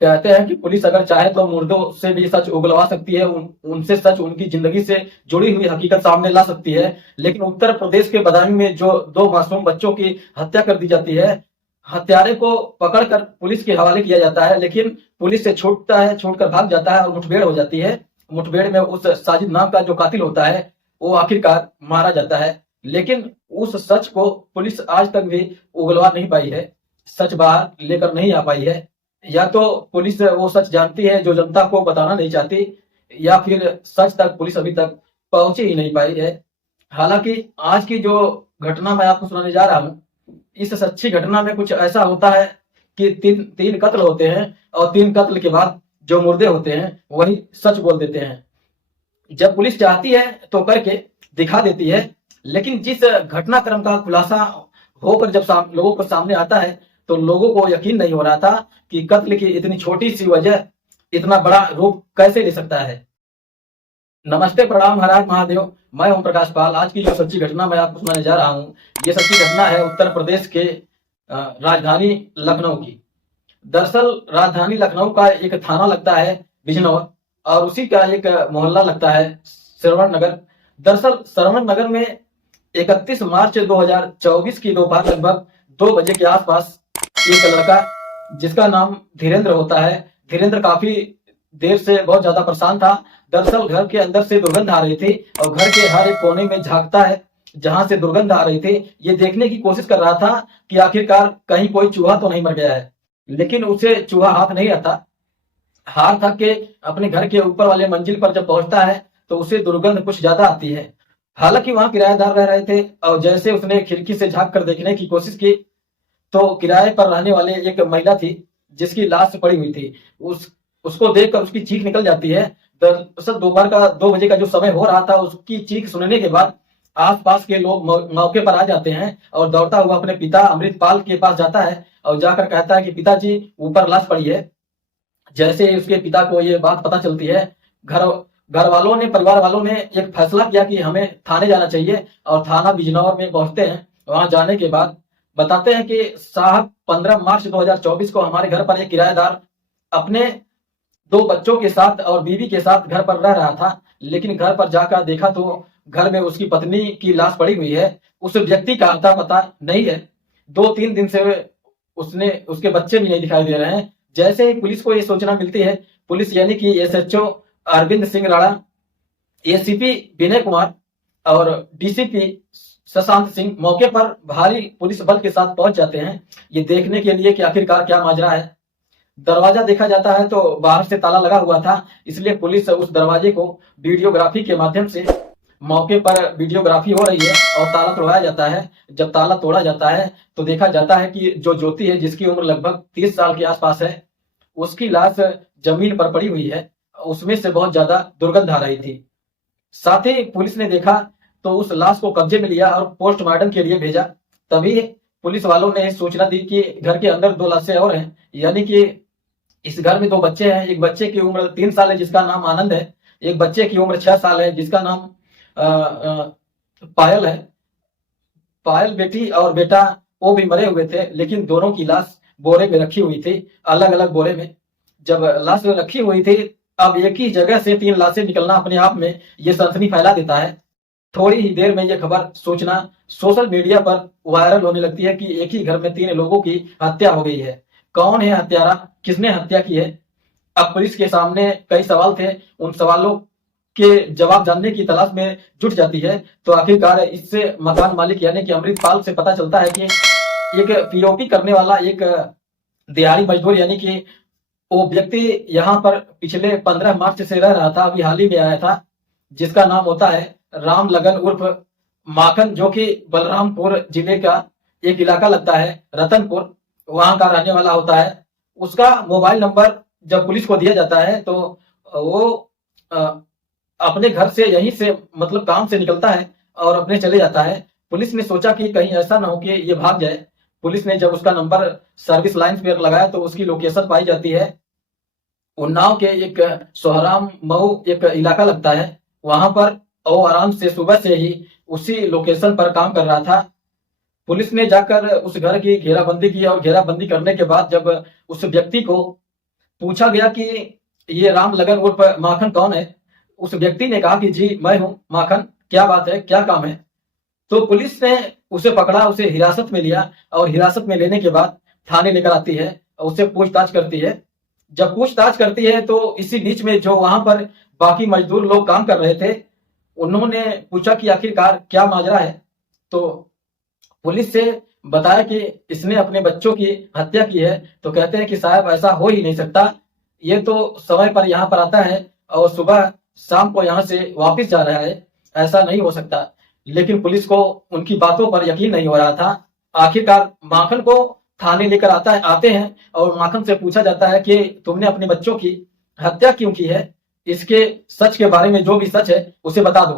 कहते हैं कि पुलिस अगर चाहे तो मुर्दों से भी सच उगलवा सकती है, उनसे सच, उनकी जिंदगी से जुड़ी हुई हकीकत सामने ला सकती है। लेकिन उत्तर प्रदेश के बदायूं में जो दो मासूम बच्चों की हत्या कर दी जाती है, हत्यारे को पकड़कर पुलिस के हवाले किया जाता है, लेकिन पुलिस से छूटता है, छूटकर भाग जाता है और मुठभेड़ हो जाती है। मुठभेड़ में उस साजिद नाम का जो कातिल होता है वो आखिरकार मारा जाता है। लेकिन उस सच को पुलिस आज तक भी उगलवा नहीं पाई है, सच बाहर लेकर नहीं आ पाई है। या तो पुलिस वो सच जानती है जो जनता को बताना नहीं चाहती, या फिर सच तक पुलिस अभी तक पहुंच ही नहीं पाई है। हालांकि आज की जो घटना मैं आपको सुनाने जा रहा हूँ, इस सच्ची घटना में कुछ ऐसा होता है कि तीन तीन कत्ल होते हैं और तीन कत्ल के बाद जो मुर्दे होते हैं वही सच बोल देते हैं। जब पुलिस चाहती है तो करके दिखा देती है, लेकिन जिस घटनाक्रम का खुलासा होकर जब लोगों को सामने आता है तो लोगों को यकीन नहीं हो रहा था कि कत्ल की इतनी छोटी सी वजह इतना बड़ा रूप कैसे ले सकता है। नमस्ते, प्रणाम, हर हर महादेव। मैं ओम प्रकाश पाल। आज की जो सच्ची घटना मैं आपको सुनाने जा रहा हूँ, ये सच्ची घटना है उत्तर प्रदेश के राजधानी लखनऊ की। दरअसल राजधानी लखनऊ का एक थाना लगता है बिजनौर, और उसी का एक मोहल्ला लगता है श्रवण नगर। दरअसल श्रवण नगर में 31 मार्च 2024 की दोपहर लगभग 2 बजे के आसपास एक लड़का जिसका नाम धीरेन्द्र होता है, धीरेन्द्र काफी देर से बहुत ज्यादा परेशान था। दरअसल घर के अंदर से दुर्गंध आ रही थी और घर के हर एक कोने में झांकता है जहां से दुर्गंध आ रही थी। ये देखने की कोशिश कर रहा था कि आखिरकार कहीं कोई चूहा तो नहीं मर गया है, लेकिन उसे चूहा हाथ नहीं आता। हार थक के अपने घर के ऊपर वाले मंजिल पर जब पहुंचता है तो उसे दुर्गंध कुछ ज्यादा आती है। हालांकि वहां किराएदार रह रहे थे और जैसे उसने खिड़की से झांक कर देखने की कोशिश की तो किराए पर रहने वाले एक महिला थी जिसकी लाश पड़ी हुई थी। उसको देखकर उसकी चीख निकल जाती है। दरअसल दोपहर का 2 बजे का जो समय हो रहा था, उसकी चीख सुनने के बाद आसपास के लोग मौके पर आ जाते हैं और दौड़ता हुआ अपने पिता अमृतपाल के पास जाता है और जाकर कहता है कि पिताजी, ऊपर लाश पड़ी है। जैसे ही उसके पिता को ये बात पता चलती है, परिवार वालों ने एक फैसला किया कि हमें थाने जाना चाहिए, और थाना बिजनौर में पहुंचते हैं। वहां जाने के बाद बताते हैं कि साहब 15 मार्च 2024 को हमारे घर पर एक किराएदार अपने 2 बच्चों के साथ और बीवी के साथ घर पर रह रहा था, लेकिन घर पर जाकर देखा तो घर में उसकी पत्नी की लाश पड़ी हुई है। उस व्यक्ति का अता पता नहीं है। 2-3 दिन से उसके बच्चे भी नहीं दिखाई दे रहे हैं। जैसे ही पुलिस को ये सूचना मिलती है, पुलिस यानी कि एसएचओ अरविंद सिंह राणा, एसीपी विनय कुमार और डीसीपी शशांक सिंह मौके पर भारी पुलिस बल के साथ पहुंच जाते हैं, ये देखने के लिए कि आखिरकार क्या माजरा है। दरवाजा देखा जाता है तो बाहर से ताला लगा हुआ था, इसलिए पुलिस उस दरवाजे को वीडियोग्राफी के माध्यम से मौके पर वीडियोग्राफी हो रही है और ताला तोड़ाया जाता है। जब ताला तोड़ा जाता है तो देखा जाता है कि जो ज्योति है, जिसकी उम्र लगभग 30 साल के आसपास है, उसकी लाश जमीन पर पड़ी हुई है। उसमें से बहुत ज्यादा दुर्गंध आ रही थी। साथ ही पुलिस ने देखा तो उस लाश को कब्जे में लिया और पोस्टमार्टम के लिए भेजा। तभी पुलिस वालों ने सूचना दी कि घर के अंदर 2 लाशें और हैं, यानी कि इस घर में 2 बच्चे हैं। एक बच्चे की उम्र 3 साल है जिसका नाम आनंद है, एक बच्चे की उम्र 6 साल है जिसका नाम पायल है। पायल बेटी और बेटा वो भी मरे हुए थे, लेकिन दोनों की लाश बोरे में रखी हुई थी, अलग अलग बोरे में। जब लाश रखी हुई थी, अब एक ही जगह से 3 लाशें निकलना अपने आप में ये सनसनी फैला देता है। थोड़ी ही देर में यह खबर सूचना सोशल मीडिया पर वायरल होने लगती है कि एक ही घर में 3 लोगों की हत्या हो गई है। कौन है हत्यारा, किसने हत्या की है? अब पुलिस के सामने कई सवाल थे, उन सवालों के जवाब जानने की तलाश में जुट जाती है। तो आखिरकार इससे मकान मालिक यानी कि अमृतपाल से पता चलता है कि एक पीओपी करने वाला एक दिहाड़ी मजदूर यानी कि वो व्यक्ति यहाँ पर पिछले 15 मार्च से रह रहा था, अभी हाल ही में आया था, जिसका नाम होता है राम लगन उर्फ माखन, जो कि बलरामपुर जिले का एक इलाका लगता है रतनपुर, वहां का रहने वाला होता है। उसका मोबाइल नंबर जब पुलिस को दिया जाता है तो वो अपने घर से यहीं से मतलब काम से निकलता है और अपने चले जाता है। पुलिस ने सोचा कि कहीं ऐसा ना हो कि ये भाग जाए। पुलिस ने जब उसका नंबर सर्विस लाइन पर लगाया तो उसकी लोकेशन पाई जाती है उन्नाव के एक सोहराम मऊ एक इलाका लगता है, वहां पर वो आराम से सुबह से ही उसी लोकेशन पर काम कर रहा था। पुलिस ने जाकर उस घर की घेराबंदी की और घेराबंदी करने के बाद जब उस व्यक्ति को पूछा गया कि ये राम लगन उर्फ माखन कौन है। उस व्यक्ति ने कहा कि जी मैं हूं माखन, क्या बात है, क्या काम है। तो पुलिस ने उसे पकड़ा, उसे हिरासत में लिया और हिरासत में लेने के बाद थाने लेकर आती है और उससे पूछताछ करती है। जब पूछताछ करती है तो इसी बीच में जो वहां पर बाकी मजदूर लोग काम कर रहे थे, उन्होंने पूछा कि आखिरकार क्या माजरा है। तो पुलिस से बताया कि इसने अपने बच्चों की हत्या की है। तो कहते हैं कि साहब ऐसा हो ही नहीं सकता, ये तो समय पर यहाँ पर आता है और सुबह शाम को यहाँ से वापस जा रहा है, ऐसा नहीं हो सकता। लेकिन पुलिस को उनकी बातों पर यकीन नहीं हो रहा था। आखिरकार माखन को थाने लेकर आते हैं और माखन से पूछा जाता है कि तुमने अपने बच्चों की हत्या क्यों की है, इसके सच के बारे में जो भी सच है उसे बता दो।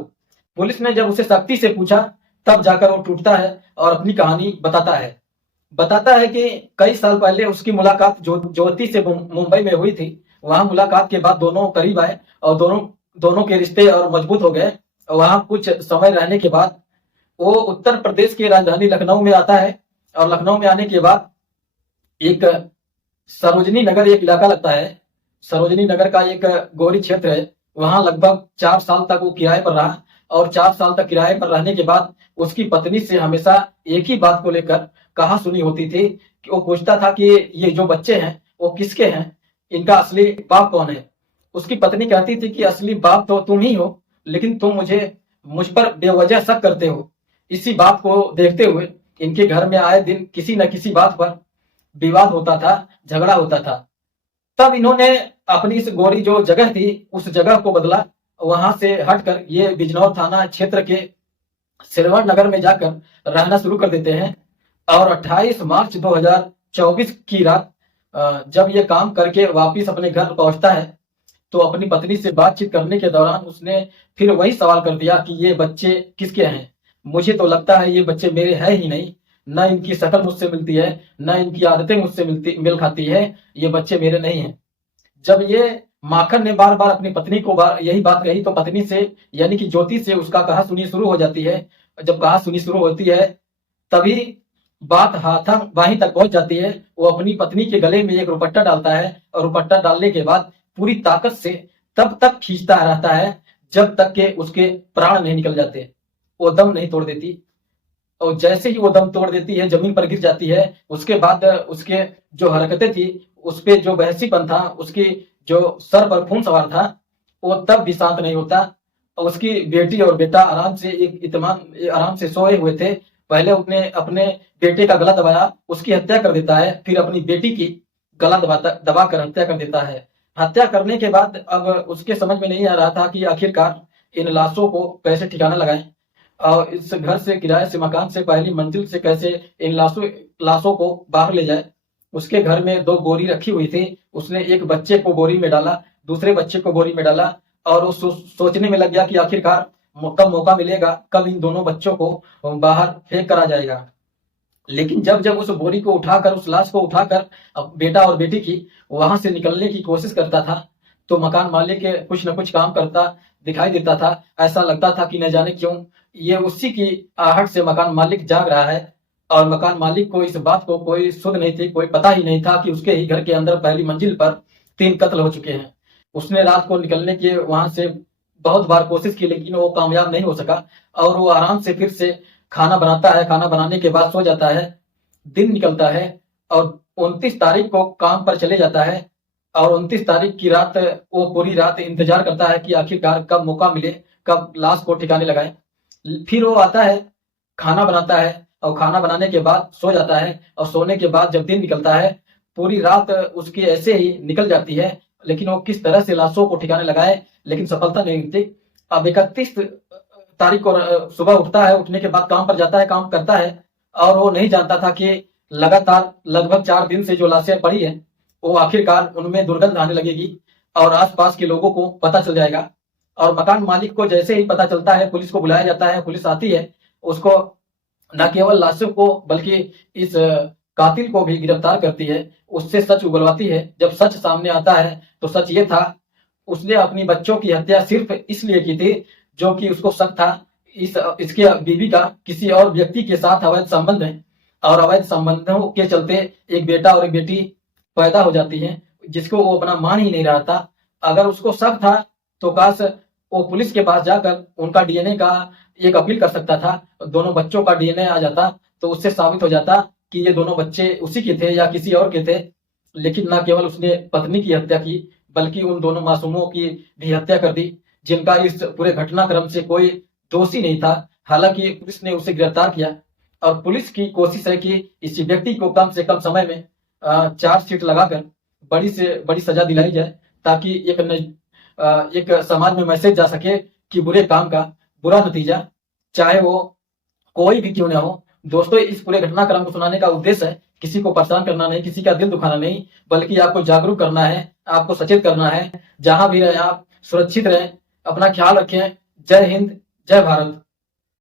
पुलिस ने जब उसे सख्ती से पूछा तब जाकर वो टूटता है और अपनी कहानी बताता है कि कई साल पहले उसकी मुलाकात ज्योति से मुंबई में हुई थी। वहां मुलाकात के बाद दोनों करीब आए और दोनों के रिश्ते और मजबूत हो गए। वहां कुछ समय रहने के बाद वो उत्तर प्रदेश की राजधानी लखनऊ में आता है और लखनऊ में आने के बाद एक सरोजनी नगर एक इलाका लगता है। सरोजनी नगर का एक गोरी क्षेत्र है। वहां लगभग 4 साल तक वो किराए पर रहा और 4 साल तक किराए पर रहने के बाद उसकी पत्नी से हमेशा एक ही बात को लेकर कहा सुनी होती थी कि वो पूछता था कि ये जो बच्चे हैं वो किसके हैं, इनका असली बाप कौन है। उसकी पत्नी कहती थी कि असली बाप तो तुम ही हो, लेकिन तुम मुझ पर बेवजह शक करते हो। इसी बात को देखते हुए इनके घर में आए दिन किसी न किसी बात पर विवाद होता था, झगड़ा होता था। तब इन्होंने अपनी इस गोरी जो जगह थी उस जगह को बदला। वहां से हटकर ये बिजनौर थाना क्षेत्र के सिरवर नगर में जाकर रहना शुरू कर देते हैं। और 28 मार्च 2024 की रात जब ये काम करके वापिस अपने घर पहुंचता है तो अपनी पत्नी से बातचीत करने के दौरान उसने फिर वही सवाल कर दिया कि ये बच्चे किसके हैं। मुझे तो लगता है ये बच्चे मेरे हैं ही नहीं, न इनकी शक्ल मुझसे मिलती है, न इनकी आदतें मुझसे मिल खाती है, ये बच्चे मेरे नहीं हैं। जब ये माखन ने बार बार अपनी पत्नी को यही बात कही तो पत्नी से यानी कि ज्योति से उसका कहा सुनी शुरू हो जाती है। जब कहा सुनी शुरू होती है तभी बात हाथा बाही तक पहुंच जाती है। वो अपनी पत्नी के गले में एक रुपट्टा डालता है और रुपट्टा डालने के बाद पूरी ताकत से तब तक खींचता रहता है जब तक के उसके प्राण नहीं निकल जाते। वो दम नहीं तोड़ देती और जैसे ही वो दम तोड़ देती है जमीन पर गिर जाती है। उसके बाद उसके जो हरकतें थी उस पे जो बहसीपन था, उसकी जो सर पर खून सवार था, वो तब भी शांत नहीं होता। और उसकी बेटी और बेटा आराम से सोए हुए थे। पहले उसने अपने बेटे का गला दबाया, उसकी हत्या कर देता है, फिर अपनी बेटी की गला दबा कर हत्या कर देता है। हत्या करने के बाद अब उसके समझ में नहीं आ रहा था कि आखिरकार इन लाशों को कैसे ठिकाना लगाएं और इस घर से किराए से मकान से पहली मंजिल से कैसे इन लाशों को बाहर ले जाए। उसके घर में 2 बोरी रखी हुई थी। उसने एक बच्चे को बोरी में डाला, दूसरे बच्चे को बोरी में डाला और वो सोचने में लग गया कि आखिरकार कब मौका मिलेगा, कब इन दोनों बच्चों को बाहर फेंक करा जाएगा। लेकिन जब उस बोरी को उठाकर, उस लाश को उठाकर बेटा और बेटी की वहां से निकलने की कोशिश करता था तो मकान मालिक कुछ न कुछ काम करता दिखाई देता था। ऐसा लगता था कि न जाने क्यों ये उसी की आहट से मकान मालिक जाग रहा है। और मकान मालिक को इस बात को कोई सुध नहीं थी, कोई पता ही नहीं था कि उसके ही घर के अंदर पहली मंजिल पर 3 कत्ल हो चुके हैं। उसने रात को निकलने की वहां से बहुत बार कोशिश की लेकिन वो कामयाब नहीं हो सका और वो आराम से फिर से खाना बनाता है। खाना बनाने के बाद सो जाता है। दिन निकलता है और 29 तारीख को काम पर चले जाता है और 29 तारीख की रात वो पूरी रात इंतजार करता है कि आखिरकार कब मौका मिले, कब लाश को ठिकाने लगाए। फिर वो आता है, खाना बनाता है और खाना बनाने के बाद सो जाता है और सोने के बाद जब दिन निकलता है पूरी रात उसकी ऐसे ही निकल जाती है। लेकिन वो किस तरह से लाशों को ठिकाने लगाए लेकिन सफलता नहीं मिलती। अब 31 तारीख को सुबह उठता है, उठने के बाद काम पर जाता है, काम करता है और वो नहीं जानता था कि लगातार लगभग 4 दिन से जो लाशें पड़ी है वो आखिरकार उनमें दुर्गंध आने लगेगी और आसपास के लोगों को पता चल जाएगा। और मकान मालिक को जैसे ही पता चलता है पुलिस को बुलाया जाता है। पुलिस आती है, उसको न केवल लाशों को बल्कि इस कातिल को भी गिरफ्तार करती है, उससे सच उगलवाती है। जब सच सामने आता है तो सच ये था, उसने अपनी बच्चों की हत्या सिर्फ इसलिए की थी जो कि उसको शक था इसके बीवी का किसी और व्यक्ति के साथ अवैध संबंध है और अवैध संबंधों के चलते एक बेटा और एक बेटी पैदा हो जाती हैं। जिसको वो अपना मान ही नहीं रहा था। अगर उसको शक था तो काश वो पुलिस के पास जाकर उनका डीएनए का एक अपील कर सकता था, दोनों बच्चों का डीएनए आ जाता तो उससे साबित हो जाता कि ये दोनों बच्चे उसी के थे या किसी और के थे। लेकिन ना केवल उसने पत्नी की हत्या की बल्कि उन दोनों मासूमों की भी हत्या कर दी, जिनका इस पूरे घटनाक्रम से कोई दोषी नहीं था। हालांकि पुलिस ने उसे गिरफ्तार किया और पुलिस की कोशिश है कि इस व्यक्ति को कम से कम समय में चार्जशीट लगाकर बड़ी से बड़ी सजा दिलाई जाए, ताकि एक समाज में मैसेज जा सके कि बुरे काम का बुरा नतीजा चाहे वो कोई भी क्यों ना हो। दोस्तों, इस पूरे घटनाक्रम को सुनाने का उद्देश्य है किसी को परेशान करना नहीं, किसी का दिल दुखाना नहीं, बल्कि आपको जागरूक करना है, आपको सचेत करना है। जहां भी रहें आप सुरक्षित रहें, अपना ख्याल रखें। जय हिंद, जय भारत।